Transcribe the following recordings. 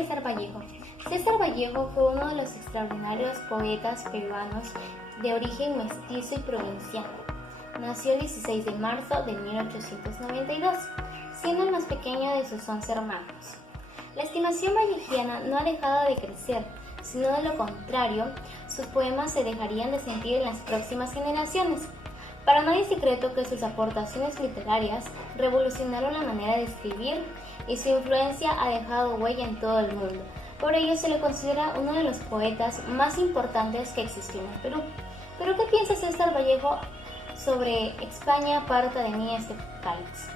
César Vallejo. César Vallejo fue uno de los extraordinarios poetas peruanos de origen mestizo y provinciano. Nació el 16 de marzo de 1892, siendo el más pequeño de sus 11 hermanos. La estimación vallejiana no ha dejado de crecer, sino de lo contrario, sus poemas se dejarían de sentir en las próximas generaciones. Para nadie es secreto que sus aportaciones literarias revolucionaron la manera de escribir y su influencia ha dejado huella en todo el mundo. Por ello se le considera uno de los poetas más importantes que existió en el Perú. ¿Pero qué piensa César Vallejo sobre España aparta de mí este cáliz?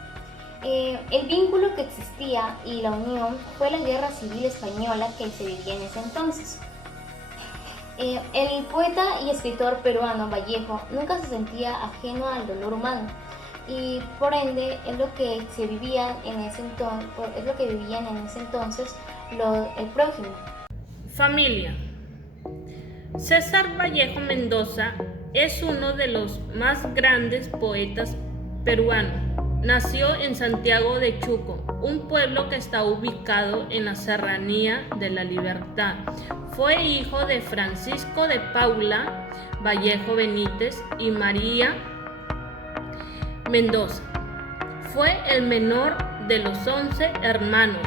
El vínculo que existía y la unión fue la guerra civil española que se vivía en ese entonces. El poeta y escritor peruano Vallejo nunca se sentía ajeno al dolor humano y por ende es lo que se vivía en ese entonces, es lo que vivían en ese entonces el prójimo. Familia. César Vallejo Mendoza es uno de los más grandes poetas peruanos. Nació en Santiago de Chuco, un pueblo que está ubicado en la Serranía de la Libertad. Fue hijo de Francisco de Paula Vallejo Benítez y María Mendoza. Fue el menor de los 11 hermanos.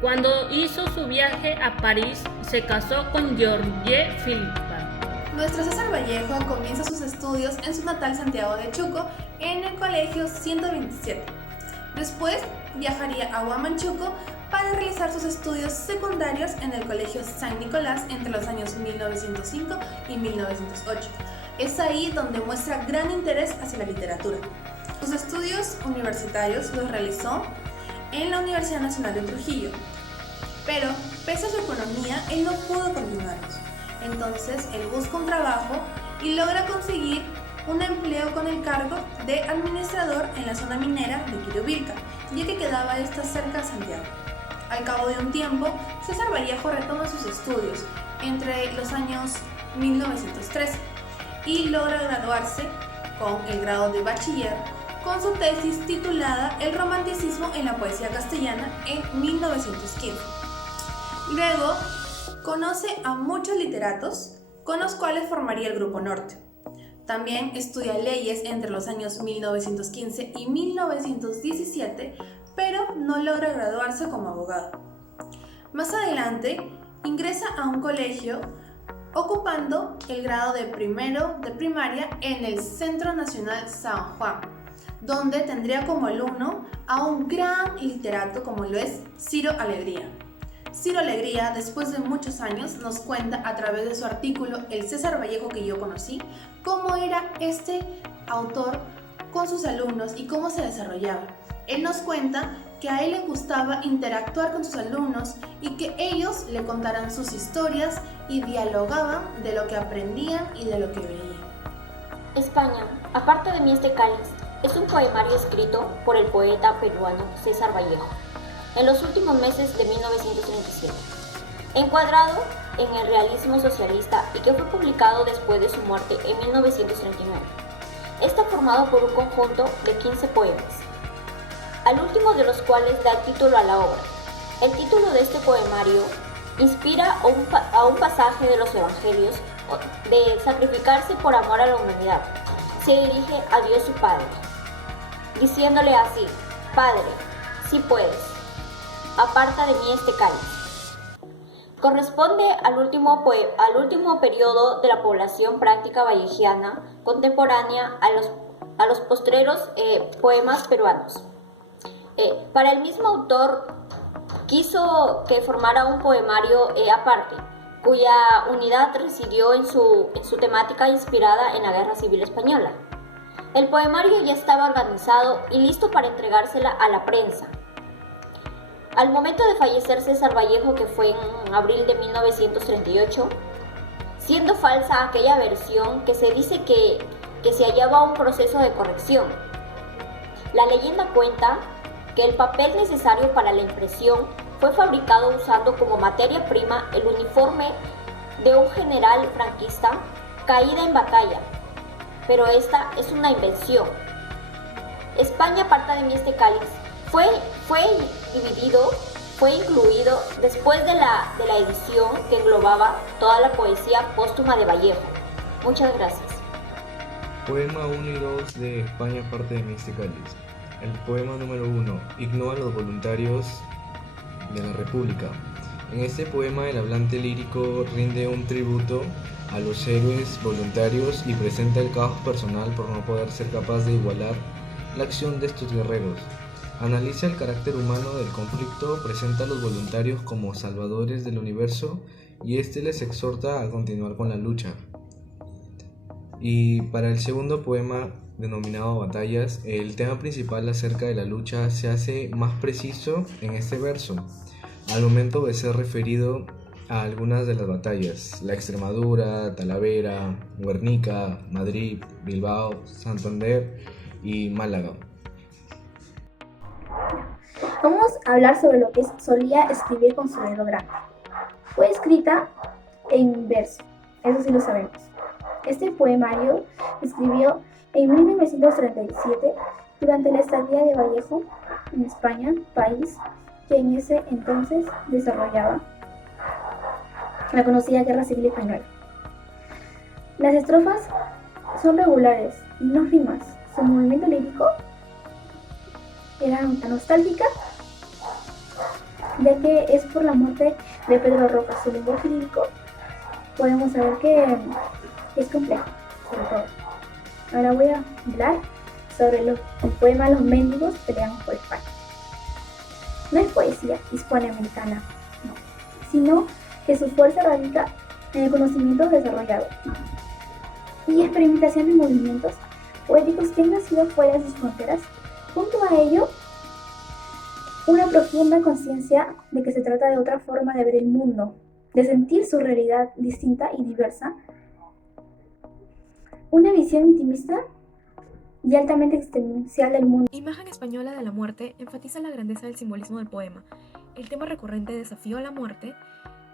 Cuando hizo su viaje a París, se casó con George Philippa. Nuestro César Vallejo comienza sus estudios en su natal Santiago de Chuco, en el Colegio 127. Después viajaría a Huamachuco para realizar sus estudios secundarios en el Colegio San Nicolás entre los años 1905 y 1908. Es ahí donde muestra gran interés hacia la literatura. Sus estudios universitarios los realizó en la Universidad Nacional de Trujillo, pero pese a su economía, él no pudo continuarlos. Entonces, él busca un trabajo y logra conseguir un empleo con el cargo de administrador en la zona minera de Quirubilca, ya que quedaba esta cerca de Santiago. Al cabo de un tiempo, César Vallejo retoma sus estudios entre los años 1913 y logra graduarse con el grado de bachiller con su tesis titulada El romanticismo en la poesía castellana en 1915. Luego, conoce a muchos literatos con los cuales formaría el Grupo Norte. También estudia leyes entre los años 1915 y 1917, pero no logra graduarse como abogado. Más adelante, ingresa a un colegio ocupando el grado de primero de primaria en el Centro Nacional San Juan, donde tendría como alumno a un gran literato como lo es Ciro Alegría. Ciro Alegría, después de muchos años, nos cuenta a través de su artículo El César Vallejo que yo conocí, cómo era este autor con sus alumnos y cómo se desarrollaba. Él nos cuenta que a él le gustaba interactuar con sus alumnos y que ellos le contaran sus historias y dialogaban de lo que aprendían y de lo que veían. España, aparta de mí este cáliz, es un poemario escrito por el poeta peruano César Vallejo en los últimos meses de 1937, encuadrado en el realismo socialista y que fue publicado después de su muerte en 1939. Está formado por un conjunto de 15 poemas, al último de los cuales da título a la obra. El título de este poemario inspira a un pasaje de los evangelios de sacrificarse por amor a la humanidad. Se dirige a Dios su Padre, diciéndole así: Padre, si puedes, aparta de mí este cáliz. Corresponde al último periodo de la población práctica vallejiana contemporánea a los postreros poemas peruanos. Para el mismo autor quiso que formara un poemario aparte, cuya unidad residió en su temática inspirada en la Guerra Civil Española. El poemario ya estaba organizado y listo para entregársela a la prensa. Al momento de fallecer César Vallejo, que fue en abril de 1938, siendo falsa aquella versión que se dice que se hallaba un proceso de corrección. La leyenda cuenta que el papel necesario para la impresión fue fabricado usando como materia prima el uniforme de un general franquista caída en batalla, pero esta es una invención. España aparta de mí este cáliz fue fue incluido después de la edición que englobaba toda la poesía póstuma de Vallejo. Muchas gracias. Poema 1 y 2 de España, parte de Miste Cáliz. El poema número 1, Himno a los voluntarios de la República. En este poema el hablante lírico rinde un tributo a los héroes voluntarios y presenta el caos personal por no poder ser capaz de igualar la acción de estos guerreros. Analiza el carácter humano del conflicto, presenta a los voluntarios como salvadores del universo y les exhorta a continuar con la lucha. Y para el segundo poema, denominado Batallas, el tema principal acerca de la lucha se hace más preciso en este verso, al momento de ser referido a algunas de las batallas: la Extremadura, Talavera, Guernica, Madrid, Bilbao, Santander y Málaga. Vamos a hablar sobre lo que solía escribir con su dedo grande. Fue escrita en verso, eso sí lo sabemos. Este poemario escribió en 1937 durante la estadía de Vallejo en España, país que en ese entonces desarrollaba la conocida Guerra Civil Española. Las estrofas son regulares y no rimas. Su movimiento lírico era nostálgica, ya que es por la muerte de Pedro Roca. Su lenguaje lírico podemos saber que es complejo, sobre todo. Ahora voy a hablar sobre el poema Los mendigos pelean por España. No es poesía hispanoamericana, no, sino que su fuerza radica en el conocimiento desarrollado y experimentación de movimientos poéticos que han nacido fuera de sus fronteras. Junto a ello, una profunda conciencia de que se trata de otra forma de ver el mundo, de sentir su realidad distinta y diversa, una visión intimista y altamente existencial del mundo. Imagen española de la muerte enfatiza la grandeza del simbolismo del poema. El tema recurrente Desafío a la muerte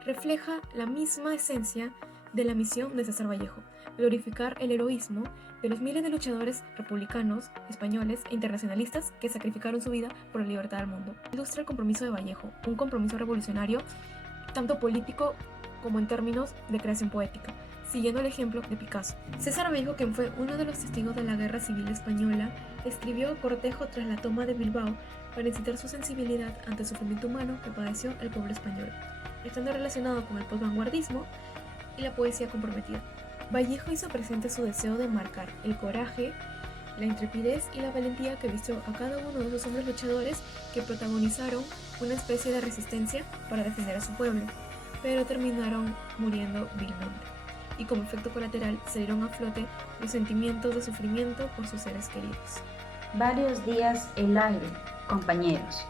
refleja la misma esencia de la misión de César Vallejo: glorificar el heroísmo de los miles de luchadores republicanos, españoles e internacionalistas que sacrificaron su vida por la libertad del mundo. Ilustra el compromiso de Vallejo, un compromiso revolucionario tanto político como en términos de creación poética, siguiendo el ejemplo de Picasso. César Vallejo, quien fue uno de los testigos de la Guerra Civil Española, escribió Cortejo tras la toma de Bilbao para incitar su sensibilidad ante el sufrimiento humano que padeció el pueblo español, estando relacionado con el postvanguardismo y la poesía comprometida. Vallejo hizo presente su deseo de marcar el coraje, la intrepidez y la valentía que vistió a cada uno de esos hombres luchadores que protagonizaron una especie de resistencia para defender a su pueblo, pero terminaron muriendo vilmente. Y como efecto colateral salieron a flote los sentimientos de sufrimiento por sus seres queridos. Varios días el aire, compañeros.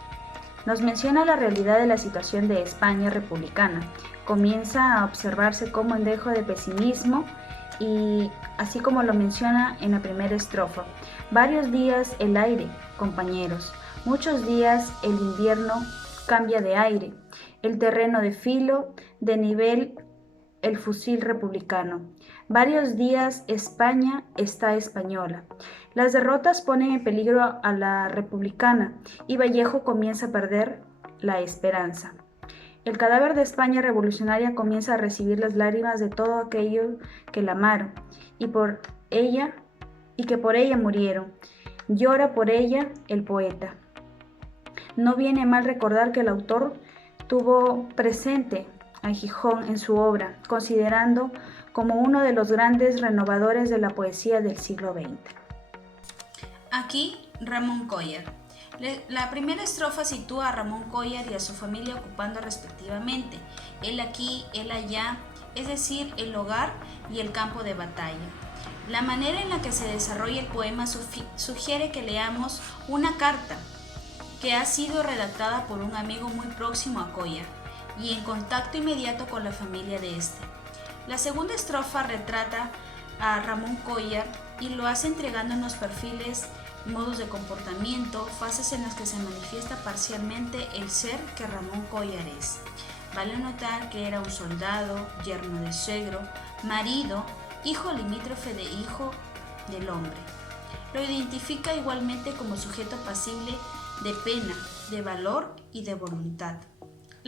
Nos menciona la realidad de la situación de España republicana. Comienza a observarse como un dejo de pesimismo y así como lo menciona en la primera estrofa. Varios días el aire, compañeros. Muchos días el invierno cambia de aire. El terreno de filo, de nivel, el fusil republicano. Varios días España está española. Las derrotas ponen en peligro a la republicana y Vallejo comienza a perder la esperanza. El cadáver de España revolucionaria comienza a recibir las lágrimas de todos aquellos que la amaron y que por ella murieron. Llora por ella el poeta. No viene mal recordar que el autor tuvo presente a Gijón en su obra, considerando como uno de los grandes renovadores de la poesía del siglo XX. Aquí Ramón Collar. La primera estrofa sitúa a Ramón Collar y a su familia ocupando respectivamente él aquí, él allá, es decir, el hogar y el campo de batalla. La manera en la que se desarrolla el poema sugiere que leamos una carta que ha sido redactada por un amigo muy próximo a Collar y en contacto inmediato con la familia de este. La segunda estrofa retrata a Ramón Collar y lo hace entregándonos perfiles, modos de comportamiento, fases en las que se manifiesta parcialmente el ser que Ramón Collar es. Vale notar que era un soldado, yerno de suegro, marido, hijo limítrofe de hijo del hombre. Lo identifica igualmente como sujeto pasible de pena, de valor y de voluntad.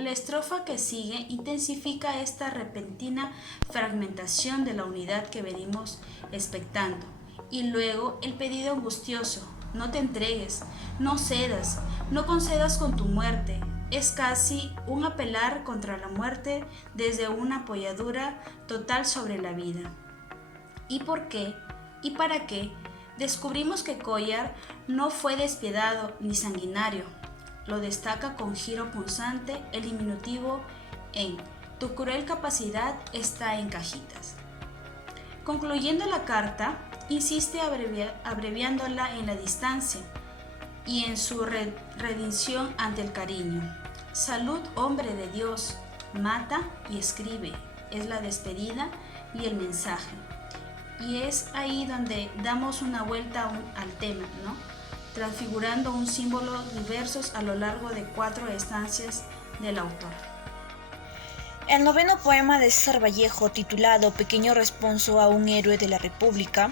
La estrofa que sigue intensifica esta repentina fragmentación de la unidad que venimos expectando. Y luego el pedido angustioso: no te entregues, no cedas, no concedas con tu muerte. Es casi un apelar contra la muerte desde una apoyadura total sobre la vida. ¿Y por qué? ¿Y para qué? Descubrimos que Collar no fue despiadado ni sanguinario. Lo destaca con giro punzante el diminutivo en tu cruel capacidad está en cajitas. Concluyendo la carta, insiste abreviándola en la distancia y en su redención ante el cariño. Salud, hombre de Dios, mata y escribe, es la despedida y el mensaje. Y es ahí donde damos una vuelta al tema, ¿no? Transfigurando un símbolo diversos a lo largo de 4 estancias del autor. El noveno poema de César Vallejo, titulado Pequeño responso a un héroe de la República.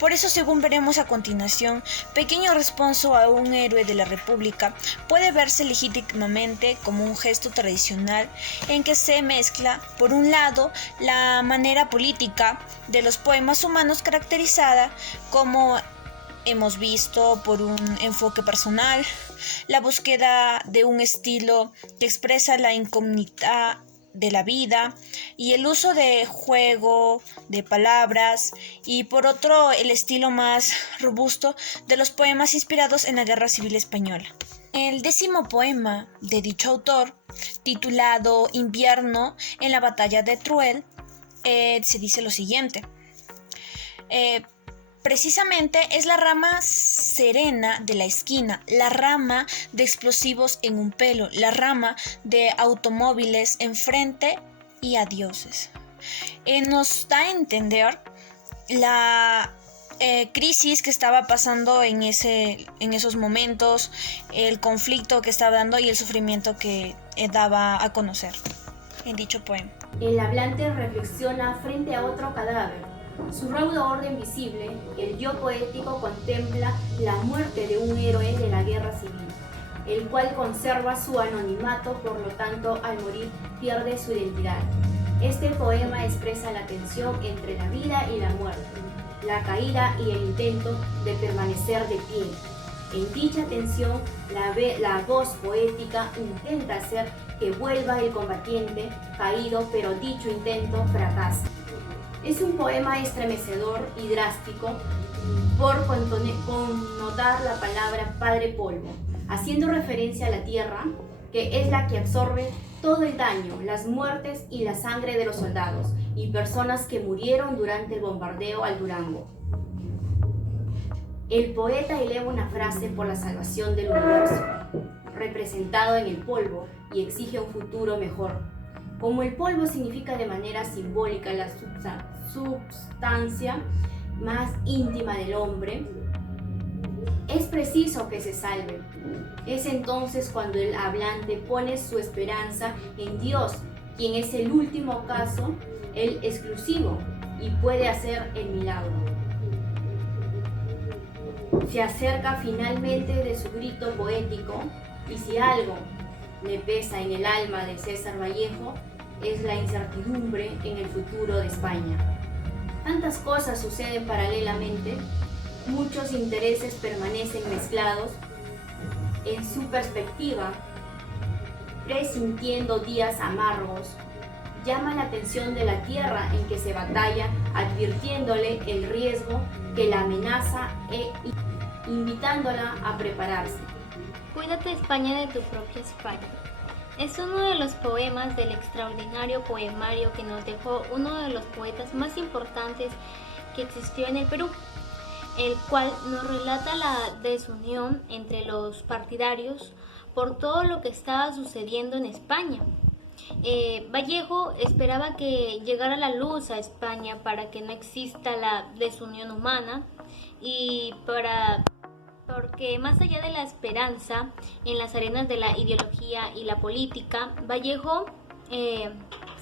Por eso, según veremos a continuación, Pequeño responso a un héroe de la República puede verse legítimamente como un gesto tradicional en que se mezcla, por un lado, la manera política de los poemas humanos caracterizada como hemos visto por un enfoque personal, la búsqueda de un estilo que expresa la incógnita de la vida y el uso de juego de palabras, y por otro el estilo más robusto de los poemas inspirados en la Guerra Civil Española. El 10º poema de dicho autor, titulado Invierno en la batalla de Teruel, se dice lo siguiente. Precisamente es la rama serena de la esquina, la rama de explosivos en un pelo, la rama de automóviles enfrente y adioses. Nos da a entender la crisis que estaba pasando en esos momentos, el conflicto que estaba dando y el sufrimiento que daba a conocer en dicho poema. El hablante reflexiona frente a otro cadáver. Su raudo orden visible, el yo poético contempla la muerte de un héroe de la guerra civil, el cual conserva su anonimato, por lo tanto, al morir pierde su identidad. Este poema expresa la tensión entre la vida y la muerte, la caída y el intento de permanecer de pie. En dicha tensión, la voz poética intenta hacer que vuelva el combatiente caído, pero dicho intento fracasa. Es un poema estremecedor y drástico por connotar la palabra padre polvo, haciendo referencia a la tierra, que es la que absorbe todo el daño, las muertes y la sangre de los soldados y personas que murieron durante el bombardeo al Durango. El poeta eleva una frase por la salvación del universo, representado en el polvo, y exige un futuro mejor. Como el polvo significa de manera simbólica la substancia más íntima del hombre, es preciso que se salve. Es entonces cuando el hablante pone su esperanza en Dios, quien es el último caso, el exclusivo, y puede hacer el milagro. Se acerca finalmente de su grito poético, y si algo me pesa en el alma de César Vallejo, es la incertidumbre en el futuro de España. Tantas cosas suceden paralelamente, muchos intereses permanecen mezclados. En su perspectiva, presintiendo días amargos, llama la atención de la tierra en que se batalla, advirtiéndole el riesgo que la amenaza e invitándola a prepararse. Cuídate, España, de tu propia España. Es uno de los poemas del extraordinario poemario que nos dejó uno de los poetas más importantes que existió en el Perú, el cual nos relata la desunión entre los partidarios por todo lo que estaba sucediendo en España. Vallejo esperaba que llegara la luz a España para que no exista la desunión humana y porque más allá de la esperanza en las arenas de la ideología y la política, Vallejo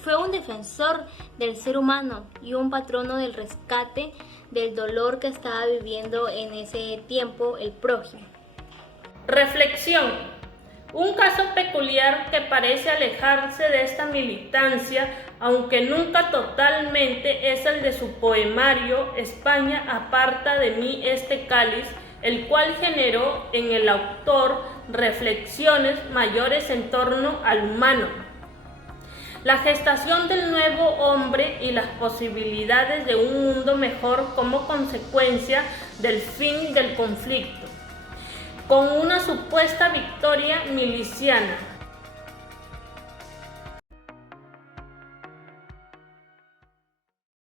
fue un defensor del ser humano y un patrono del rescate del dolor que estaba viviendo en ese tiempo el prójimo. Reflexión. Un caso peculiar que parece alejarse de esta militancia, aunque nunca totalmente, es el de su poemario España aparta de mí este cáliz, el cual generó en el autor reflexiones mayores en torno al humano, la gestación del nuevo hombre y las posibilidades de un mundo mejor como consecuencia del fin del conflicto, con una supuesta victoria miliciana.